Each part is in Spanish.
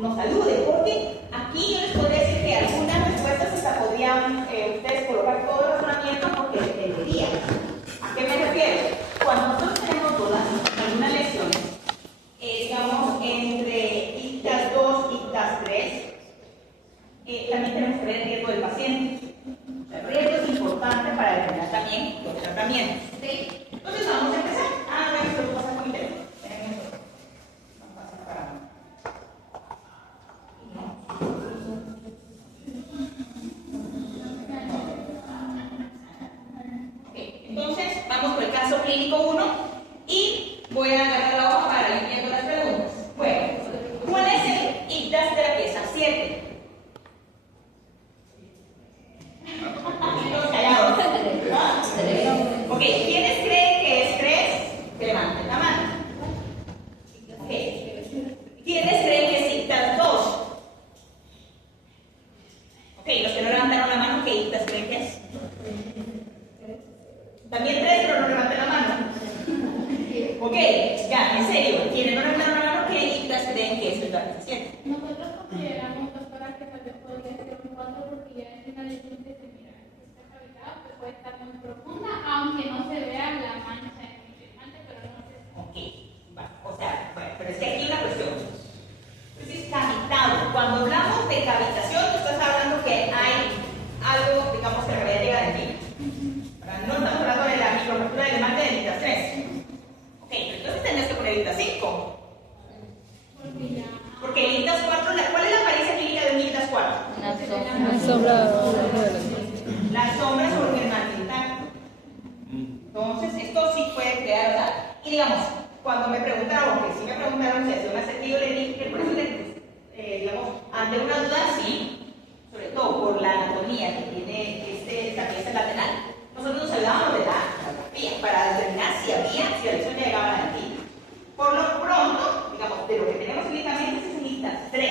nos ayude, porque aquí yo les podría decir que algunas respuestas hasta podrían ustedes colocar todo el razonamiento porque dependería. ¿A qué me refiero? Cuando nosotros tenemos dudas en algunas lecciones, digamos entre ICTAS 2 y ICTAS 3, también tenemos que ver el riesgo del paciente. El riesgo es importante para determinar también los tratamientos. ¿Sí? Entonces vamos a empezar. Ah, no, esto lo pasa con mi teléfono. No pasa para mí. Okay. Entonces, vamos por el caso clínico 1 y voy a agarrar la hoja para ir viendo las preguntas. Bueno, ¿cuál es el ICTAS de la pieza 7? Los callados. Ok, ¿quiénes creen que es 3? Que levanten la mano. Ok. ¿Quiénes creen que es ICTAS 2? Ok, los que no levantaron la mano, ¿qué ICTAS creen que es? También 3, pero no levanten la mano. Ok, ya, en serio, ¿quiénes no levantaron la mano, qué ICTAS creen que es el 7? Nosotros consideramos, doctora, que tal vez podría ser un 4 porque ya es una lesión que se mira esta cavidad que puede estar muy profunda, aunque no se vea la mancha en el diamante, pero no se... Ok, va, o sea, bueno, pero es que aquí hay una cuestión. Entonces, cavitado. Cuando hablamos de cavitación, tú estás hablando que hay algo, digamos, que la cavidad llega de aquí. No estamos hablando de la microfractura del diamante del ICTAS 3. Ok, pero entonces tendrías que poner ICTAS 5. Porque el ICTAS 4, ¿cuál es la apariencia clínica de un ICTAS 4? Una sombra. La sombra sobre el diamante intacto. Entonces, esto sí puede crear, ¿verdad? Y digamos, cuando me preguntaron, que si me preguntaron si hacía un acertijo, le dije que por eso, digamos, ante una duda, sí, sobre todo por la anatomía que tiene esta pieza lateral, nosotros nos ayudábamos de la radiografía para determinar si la lesión llegaba a la dentina. Por lo pronto, digamos, de lo que tenemos clínicamente es un ICTAS 3.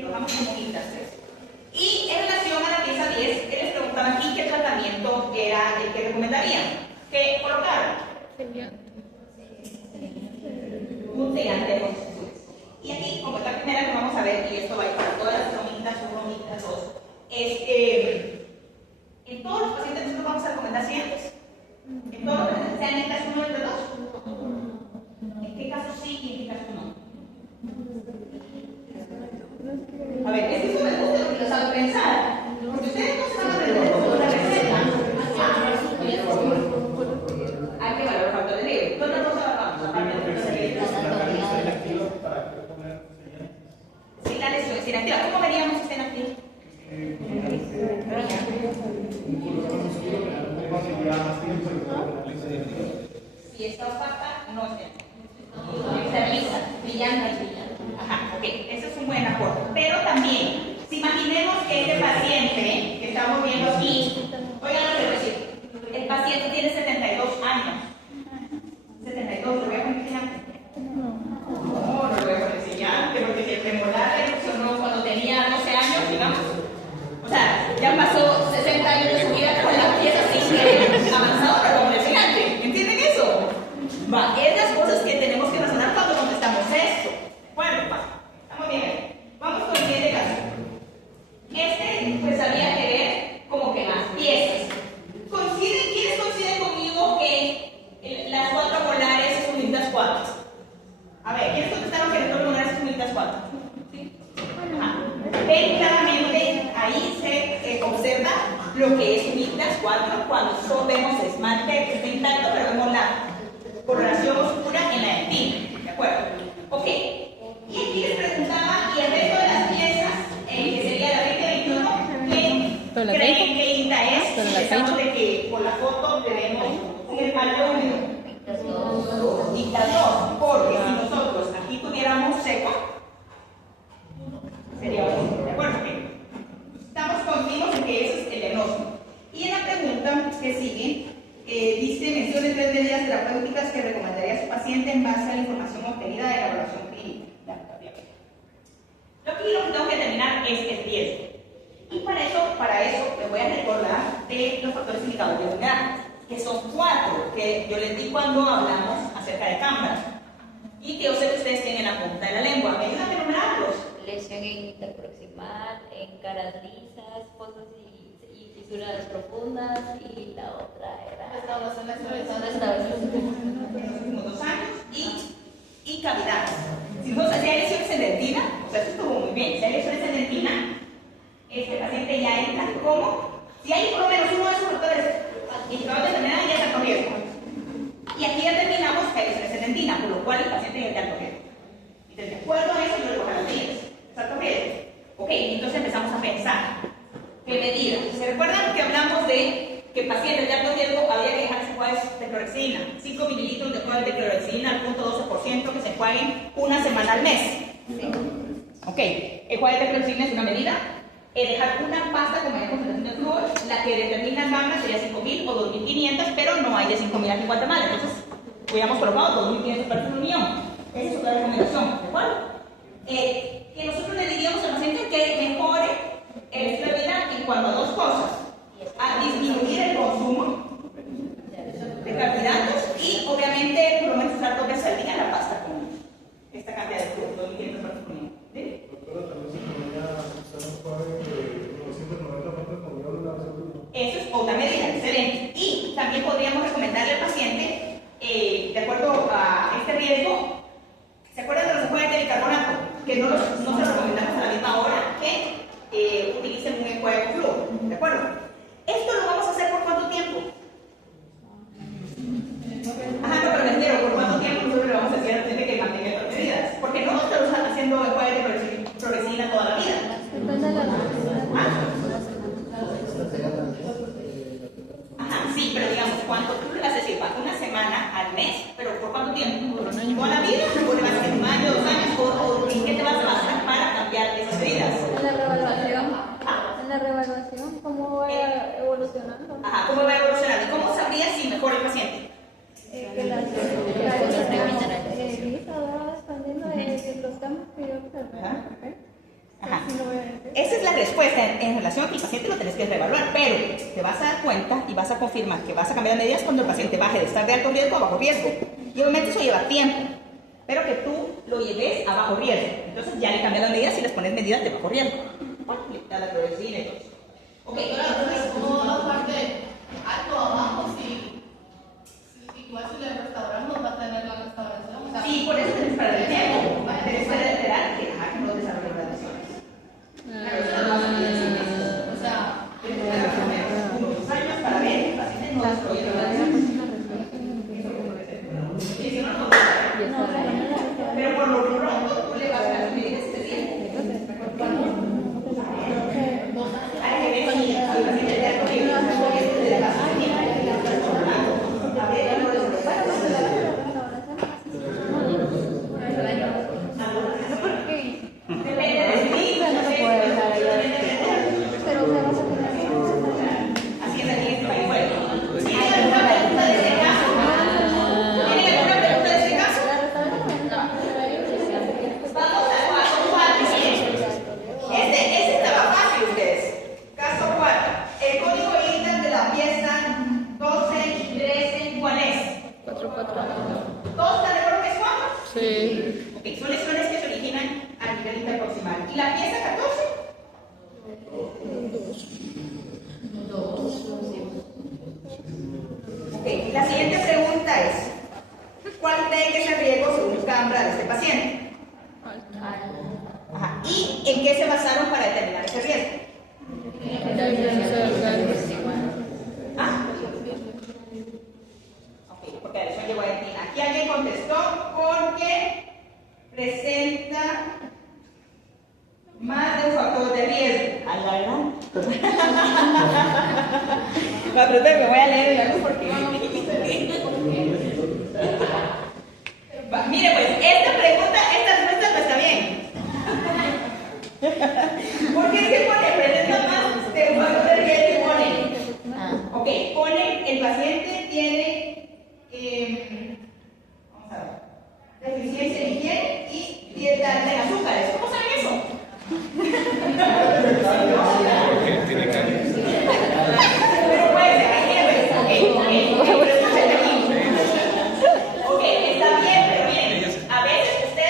Lo dejamos como ICTAS 3. Y en relación a la pieza 10, él les preguntaba aquí qué tratamiento era el que recomendarían. ¿Qué colocaron? Un sedante de constituciones. Y aquí, como es la primera que vamos a ver, y esto va a ir para todas las que son ICTAS 1, ICTAS 2, es que en todos los pacientes nosotros vamos a recomendar cientes. En todos los pacientes sean ICTAS 1 y ICTAS 2. ¿En qué caso sí y en qué caso no? A ver, es que eso me gusta porque lo saben pensar. Porque ustedes no saben aprender como una receta. Hay que valorar factor de riesgo. ¿Qué otra cosa vamos? Aparte de factor de riesgo. Si la lesión es inactiva, ¿cómo veríamos si está inactiva? Si está opaca, no está. Se lisa, brillante. Ajá, ok, ese es un buen aporte. Pero también, si imaginemos que este paciente que estamos viendo aquí, oigan lo que voy a decir, el paciente tiene 72 años. 72, ¿lo voy a poner brillante? No, no lo voy a poner brillante, porque si el premolar le funcionó cuando tenía 12 años, digamos. O sea, ya pasó 60 años de su vida con la pieza sin avanzado, pero como brillante. ¿Entienden eso? Va, es las cosas que tenemos que razonar cuando contestamos esto. Bueno, estamos bien. Vamos con el siguiente caso. Este, pues habría que ver como que más piezas. ¿Quiénes coinciden conmigo que las 4 molares es un ICTAS 4? A ver, ¿quiénes contestaron que las 4 molares es un ICTAS 4? ¿Sí? Ajá. Ven claramente, ahí se observa lo que es un ICTAS 4 cuando solo vemos el esmalte que está intacto, pero vemos la coloración oscura en la dentina. ¿De acuerdo? Ok. Y aquí les preguntaba, y el resto de las piezas, que sería la 2021, ¿qué creen que INTA es? Pensamos de que por la foto tenemos un esmalte húmedo. ICTAS 2, porque si nosotros aquí tuviéramos seco, sería 1. ¿De acuerdo? Estamos continos en que eso es el diagnóstico. Y en la pregunta que sigue, dice, mencione 3 medidas terapéuticas que recomendaría a su paciente en base a la información obtenida de la evaluación clínica. Lo que tengo que determinar es el riesgo. Y para eso les voy a recordar de los factores indicadores de unidad, que son 4, que yo les di cuando hablamos acerca de cámaras. Y que yo sé que ustedes tienen en la punta de la lengua. ¿Me ayudan a enumerarlos? restricción en interproximal, en caras lisas, fosas y fisuras profundas, y la otra era Restauraciones en los últimos 2 años y cavidades. Si hay lesiones en dentina, o sea, esto estuvo muy bien. Si hay lesiones en dentina, este paciente ya entra como, si hay por lo menos uno de esos factores indicadores de enfermedad, ya está con riesgo. Y aquí ya terminamos que hay lesiones en dentina, por lo cual el paciente ya está alto riesgo. Y de acuerdo a eso, yo le voy a los días. ¿Está alto riesgo? Ok, entonces empezamos a pensar. ¿Qué medidas? ¿Se recuerdan que hablamos de que pacientes de alto riesgo había que dejar enjuagues de clorexidina? 5 mililitros de enjuague de clorexidina al 0.12% que se enjuaguen una semana al mes. Ok, enjuague de clorexidina es una medida. Dejar una pasta con mayor concentración de flúor, la que determina el gamma sería 5.000 o 2.500, pero no hay de 5.000 aquí en Guatemala. Entonces, hubiéramos colocado 2.500 partes por millón. Esa es otra recomendación, ¿de acuerdo? Que nosotros le diríamos al paciente que mejore el estilo de vida en cuanto a 2 cosas: a disminuir el consumo de carbohidratos y, obviamente, por lo menos usar 2 veces al día la pasta con esta cantidad de flúor, 2.500 partes por millón. ¿Sí? Eso es otra medida, excelente. Y también podríamos recomendarle al paciente, de acuerdo a este riesgo, ¿se acuerdan de los enjuagues de bicarbonato? Que no se los recomendamos a la misma hora que utilicen un enjuague con flúor, ¿de acuerdo? ¿Esto lo vamos a hacer por cuánto tiempo? Ajá, no, pero me entero, ¿por cuánto tiempo nosotros le vamos a decir al paciente que mantenga estas medidas? Porque no estamos haciendo enjuague de clorexidina toda la vida. Ajá, sí, pero digamos, ¿cuánto tú le vas a decir? ¿Una semana al mes? ¿Pero por cuánto tiempo? ¿Por ¿toda la vida? ¿O le vas a decir 1 año, 2 años? ¿O en qué te vas a basar para cambiar esas medidas? En la reevaluación. En la reevaluación, ¿cómo va evolucionando? Ajá, ¿cómo va evolucionando? ¿Cómo sabrías si mejora el paciente? Que la lista va expandiendo de los cambios que yo observo. Ajá. Esa es la respuesta en relación a que el paciente lo tenés que reevaluar, pero te vas a dar cuenta y vas a confirmar que vas a cambiar las medidas cuando el paciente baje de estar de alto riesgo a bajo riesgo. Y obviamente eso lleva tiempo, pero que tú lo lleves a bajo riesgo. Entonces ya le cambias las medidas y les pones medidas de bajo riesgo. Bueno, le la clorexidina y todo eso. Ok, entonces, ¿cómo va a parte alto abajo? Si igual si le restauramos va a tener la restauración. O sea, sí, por eso tenés para el tiempo. Tenés para esperar que no desarrolle las lesiones. o sea, unos 2 años para ver que el paciente no desarrolle las lesiones. Y si no, no va a desarrollar. Pero por lo pronto tú le vas a dar las medidas que se tienen. Hay que ver si el paciente ya ha cogido las medidas de la casa. A ver, no lo depende de ti, no se puede dejar ahí. Pero se va a tener así es aquí en este país. ¿Tienen alguna pregunta de este caso? ¿Tienen alguna pregunta de este caso? Vamos al caso 4. Este estaba fácil, ustedes. Caso 4. El código INTA de la pieza 12 y 13, ¿cuál es? 4. ¿Todos están de acuerdo que es 4? Sí. Ok, son lesiones que se originan a nivel interproximal. ¿Y la pieza 14? 2. Ok, la siguiente pregunta es: ¿cuál cree que es el riesgo según Cambra de este paciente? Ajá. ¿Y en qué se basaron para determinar ese riesgo? ¿Ah? Ok, porque la lesión llegó a dentina. Aquí alguien contestó porque presenta más de un factor de riesgo. ¿A la verdad? No, pero me voy a leer algo porque mire, pues, esta respuesta no está bien. Porque es que pone, presenta más de un factor de riesgo y pone. Ok, pone, el paciente tiene, vamos a ver, deficiencia en higiene y dieta de azúcares. ¿Cómo saben eso? Pero puede ser, ok, está bien, pero miren, a veces usted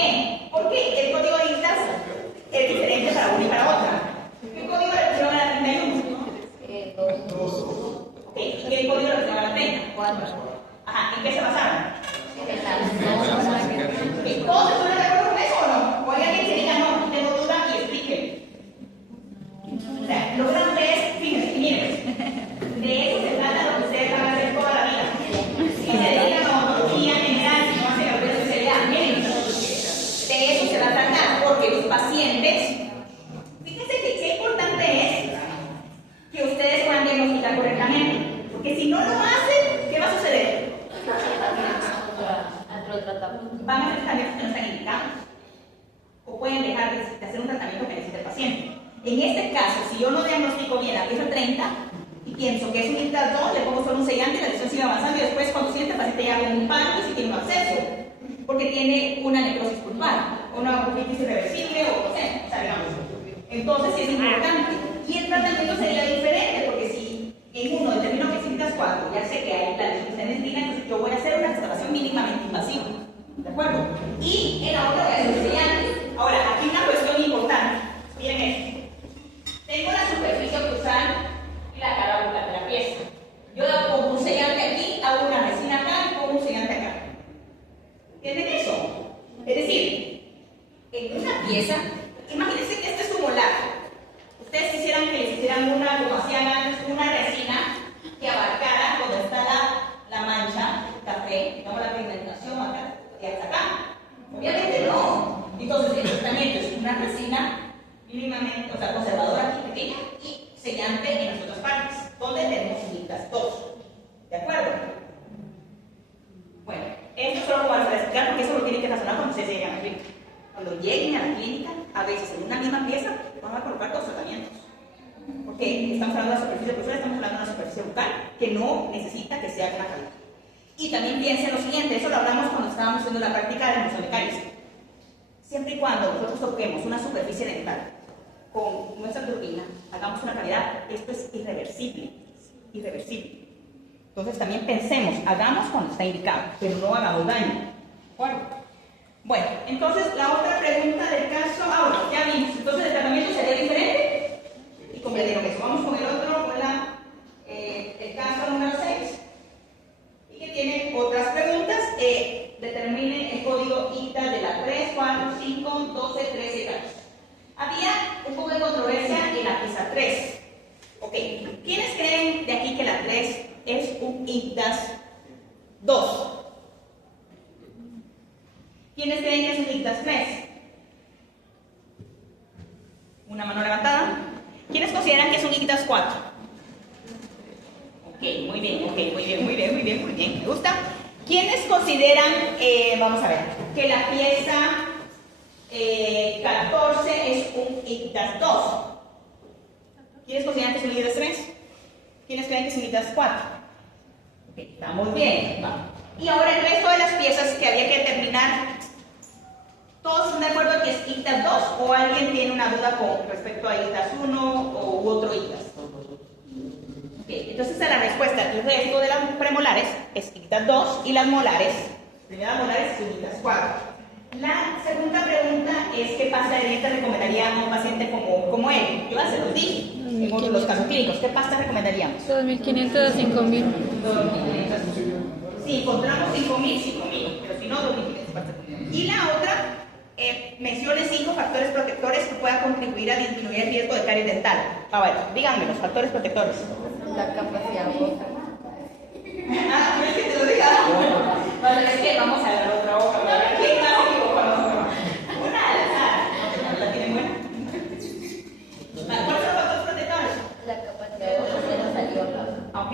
qué? Porque el código de ICTAS es diferente para una y para otra. ¿Qué código le pusieron a la 31? 2. Ok, ¿y qué código le pusieron a la 30? 4. Ajá, ¿en qué se basaron? En las 2. Ok, ¿todos se ponen de acuerdo con eso o no? O hay alguien que diga, no, aquí tengo duda y explique. O sea, lo grande es, fíjense, miren, de eso se trata lo que ustedes van a hacer toda la vida. Si se dedican a odontología general, si no hacen la especialidad, miren, de eso se va a tratar, porque los pacientes, fíjense que qué importante es que ustedes puedan diagnosticar correctamente, porque si no lo hacen, ¿qué va a suceder? Otro tratamiento. Van a hacer tratamientos que no están indicados, o pueden dejar de hacer un tratamiento que necesita el paciente. En este caso, si yo no diagnostico bien la pieza 30 y pienso que es un ICTAS 2, le pongo solo un sellante y la lesión sigue avanzando y después cuando siente el paciente ya con un paro y si tiene un absceso, porque tiene una necrosis pulpar, una otitis irreversible o no sé, o sea, digamos. Entonces sí es importante. Y el tratamiento sería diferente, porque si en uno determino que es ICTAS 4, ya sé que hay la lesión extendida, entonces yo voy a hacer una restauración mínimamente invasiva. ¿De acuerdo? Y en la otra voy a hacer un sellante. Ahora, aquí una cuestión importante. Miren esto. Tengo la superficie cruzal y la carábula de la pieza. Yo pongo un sellante aquí, hago una resina acá y pongo un sellante acá. ¿Entienden eso? Es decir, en una pieza, imagínense que este es un molar. Ustedes quisieran que les hicieran una, como hacían antes, una resina que abarcara donde está la mancha, el café, digamos la pigmentación acá y hasta acá. Obviamente no. Entonces, el tratamiento es una resina mínimamente, o sea, conservadora aquí pequeña y sellante en las otras partes, donde tenemos ICTAS 2. ¿De acuerdo? Bueno, esto solo como para explicar porque eso lo tienen que razonar cuando ustedes lleguen a la clínica. Cuando lleguen a la clínica, a veces en una misma pieza van a colocar dos tratamientos. Porque estamos hablando de la superficie cruzal, estamos hablando de una superficie bucal que no necesita que se haga una cavidad. Y también piensen lo siguiente, eso lo hablamos cuando estábamos haciendo la práctica de musomecánica. Siempre y cuando nosotros toquemos una superficie dental con nuestra turbina, hagamos una cavidad, esto es irreversible, irreversible. Entonces también pensemos, hagamos cuando está indicado, pero no hagamos daño. ¿De acuerdo? Bueno, entonces la otra pregunta del caso, ahora ya vimos, entonces el tratamiento sería diferente y comprendieron eso. Vamos con el otro, con el caso número 6 y que tiene otras preguntas. Determinen el código ICTA de la 3, 4, 5, 12, 13 y 14. Había un poco de controversia en la pieza 3. Ok, ¿quiénes creen de aquí que la 3 es un ICTAS 2? ¿Quiénes creen que es un ICTAS 3? Una mano levantada. ¿Quiénes consideran que es un ICTAS 4? Ok, muy bien, muy bien, me gusta. ¿Quiénes consideran, vamos a ver, que la pieza 14 es un ICTAS 2? ¿Quiénes consideran que es un ICTAS 3? ¿Quiénes creen que es un ICTAS 4? Ok, estamos bien. Va. Y ahora el resto de las piezas que había que determinar, ¿todos están de acuerdo que es ICTAS 2 o alguien tiene una duda con respecto a ICTAS 1 u otro ICTAS? Entonces la respuesta, el resto de las premolares es ICTAS 2 y las molares, primeras molares es ICTAS 4. La segunda pregunta es ¿qué pasta de dientes recomendaría a un paciente como él? Yo ya se los dije en otros los casos clínicos. ¿Qué pasta recomendaríamos? 2.500 a 5.000. 2.500. Si encontramos 5.000, pero si no 2.500 pastas. Y la otra, mencione 5 factores protectores que puedan contribuir a disminuir el riesgo de caries dental. A ver, díganme los factores protectores. La capacidad vocal. Ah, ¿no es que te lo diga? Bueno, es que vamos a dar otra hoja. ¿Quién más se equivocó? Una al azar. ¿La tienen buena? ¿Cuáles son los factores protectores? La capacidad vocal de la saliva. Ok.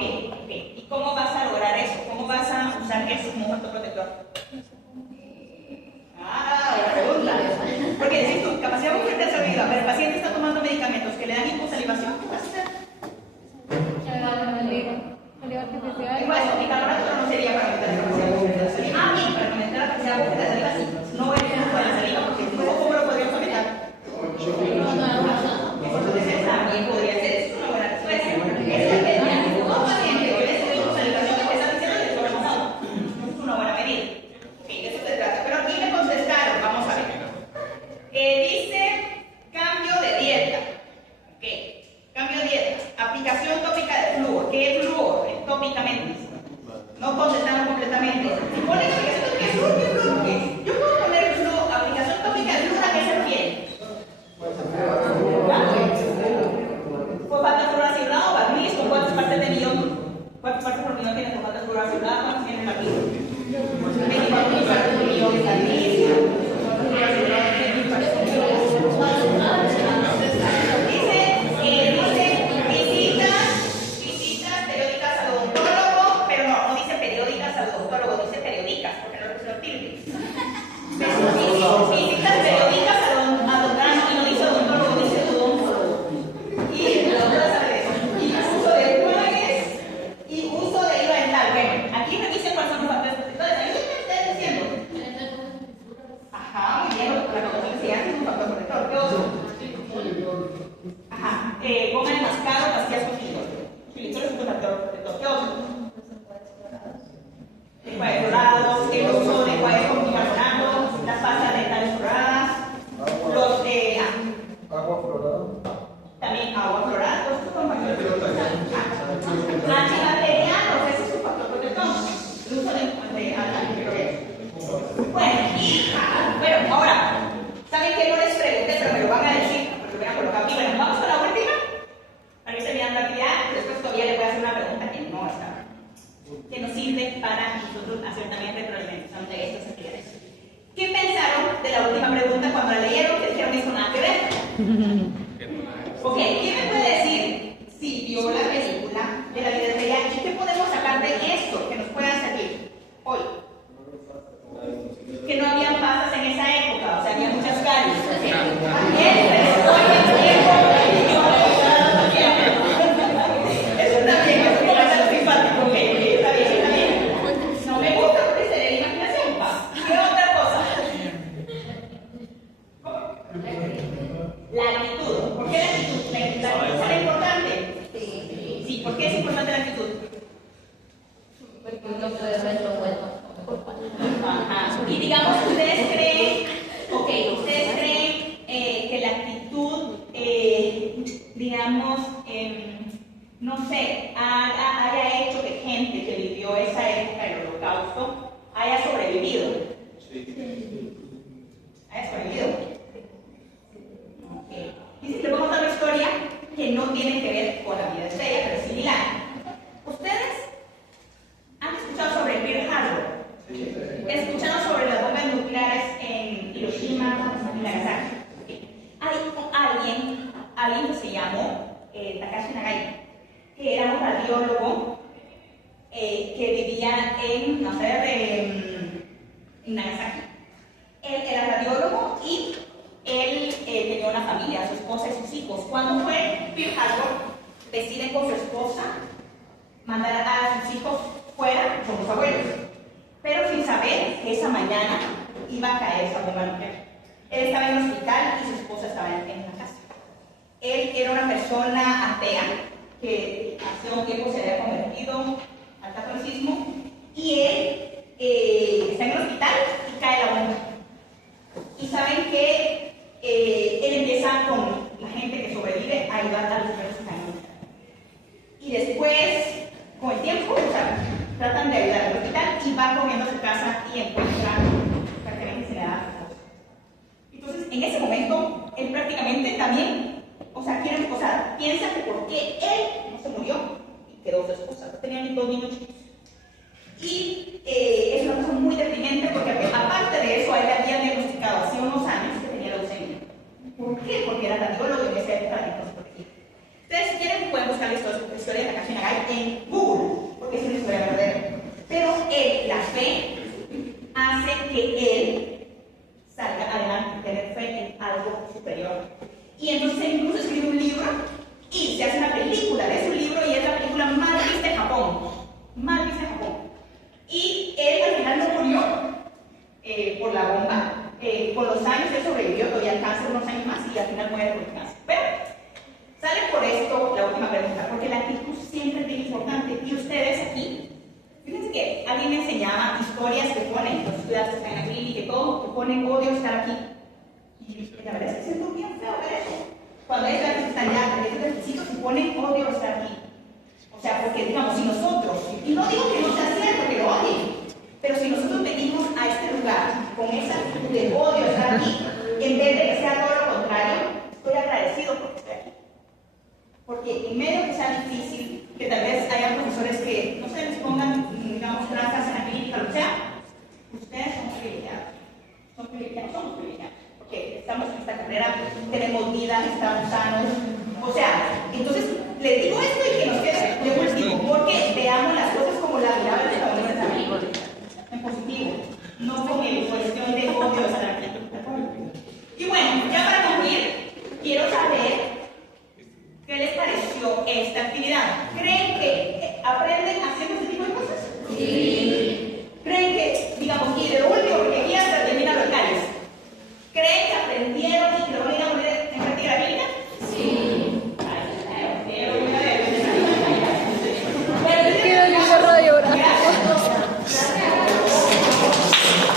¿Y cómo vas a lograr eso? ¿Cómo vas a usar eso como factor protector? Buena pregunta. Porque decís tu capacidad vocal te ha servido, pero el paciente está tomando medicamentos que le dan hiposalivación, ¿qué vas a hacer? Igual, el laboratorio no sería para aumentar la capacidad vocal de la saliva. Ah, bien, para aumentar la capacidad vocal de la saliva, sí. No el flujo de la saliva, porque el flujo, ¿cómo lo podríamos aumentar? Entonces, también podría ser, es una buena respuesta. Es la que dos pacientes que les doy hiposalivación, que están diciendo que es una buena medida. Ok, de eso se trata. Pero aquí me contestaron, vamos a ver. enjuagues florados, el uso de enjuagues con bicarbonato, las pastas dentales floradas, los de Agua florada. también agua florada, todos estos son factores protectores. Antibacterianos, ese es un factor protector. El uso de antimicrobianos. Bueno, ahora, ¿saben qué? No les pregunté, pero me lo van a decir, porque lo voy a colocar aquí. Bueno, vamos con la última. Para que se vean la actividad, después todavía le voy a hacer una pregunta que no está, que nos sirve para nosotros hacer también retroalimentación de estas actividades. ¿Qué pensaron de la última pregunta cuando la leyeron? Que dijeron esto nada que ver. Ok, ¿quién me puede decir si vio la película de la vida real y qué podemos sacar de esto que nos pueda servir hoy? Que no habían pasas en esa época, o sea, había muchas calles. Eso también es un comentario simpático. Ok, está bien. No me gusta porque se le imaginación, pa. ¿Qué otra cosa? La actitud. ¿Por qué la actitud? ¿La actitud es importante? Sí, ¿por qué es importante la actitud? Porque uno puede ver lo bueno. Ajá. Y digamos, ustedes creen que la actitud, digamos, no sé, haya hecho que gente que vivió esa época del Holocausto haya sobrevivido. ¿Haya sobrevivido? Ok. Dice que vamos a una historia que no tiene que ver con la vida de ella, pero es similar. ¿Ustedes han escuchado sobre el Pearl Harbor? ¿Escucharon sobre las bombas nucleares en Hiroshima y Nagasaki? Hay alguien que se llamó Takashi Nagai, que era un radiólogo que vivía en Nagasaki. Él era radiólogo y él tenía una familia, su esposa y sus hijos. Cuando fue Pearl Harbor, deciden con su esposa mandar a sus hijos fuera con los abuelos, pero sin saber que esa mañana iba a caer esa bomba nuclear. Él estaba en el hospital y su esposa estaba en la casa. Él era una persona atea que hace un tiempo se había convertido al catolicismo y él está en el hospital y cae la bomba. Y saben que él empieza con la gente que sobrevive a ayudar a los primeros que caen en el hospital. Y después, con el tiempo, tratan de ayudar al hospital y va corriendo a su casa y encuentra prácticamente incinerada a su esposa. Entonces, en ese momento, él prácticamente también, piensa que porque él no se murió y quedó su esposa, tenían 2 niños chicos. Y es una cosa muy deprimente porque aparte de eso, a él le habían diagnosticado hace unos años que tenía leucemia. ¿Por qué? Porque era radiólogo y en esa época la gente no se protegía. Ustedes, si quieren, pueden buscar la historia de Takashi Nagai en Google, porque es una historia verdadera. Pero la fe hace que él salga adelante, tener fe en algo superior. Y entonces él incluso escribe un libro y se hace una película de su libro y es la película más vista en Japón. Más vista en Japón. Y él al final no murió por la bomba. Con los años él sobrevivió todavía al cáncer unos años más y al final muere por el cáncer. Pero sale por esto la última pregunta, porque la actitud siempre es bien importante. Y ustedes aquí, fíjense que alguien me enseñaba historias que ponen, los estudiantes que están en la clínica y todo, que ponen odio estar aquí. Y la verdad es que siento bien feo ver eso. Cuando hay estudiantes que están ya, que estos requisitos y ponen odio estar aquí. O sea, porque digamos, si nosotros, y no digo que no sea cierto que lo odien, pero si nosotros venimos a este lugar con esa actitud de odio estar aquí, en vez de que sea todo lo contrario, estoy agradecido porque estoy aquí. Porque en medio que sea difícil, que tal vez haya profesores que no se les pongan, digamos, trazas en la clínica, lo que sea, ustedes son privilegiados. Son privilegiados, somos privilegiados. Porque estamos en esta carrera, tenemos vida, estamos sanos. O sea,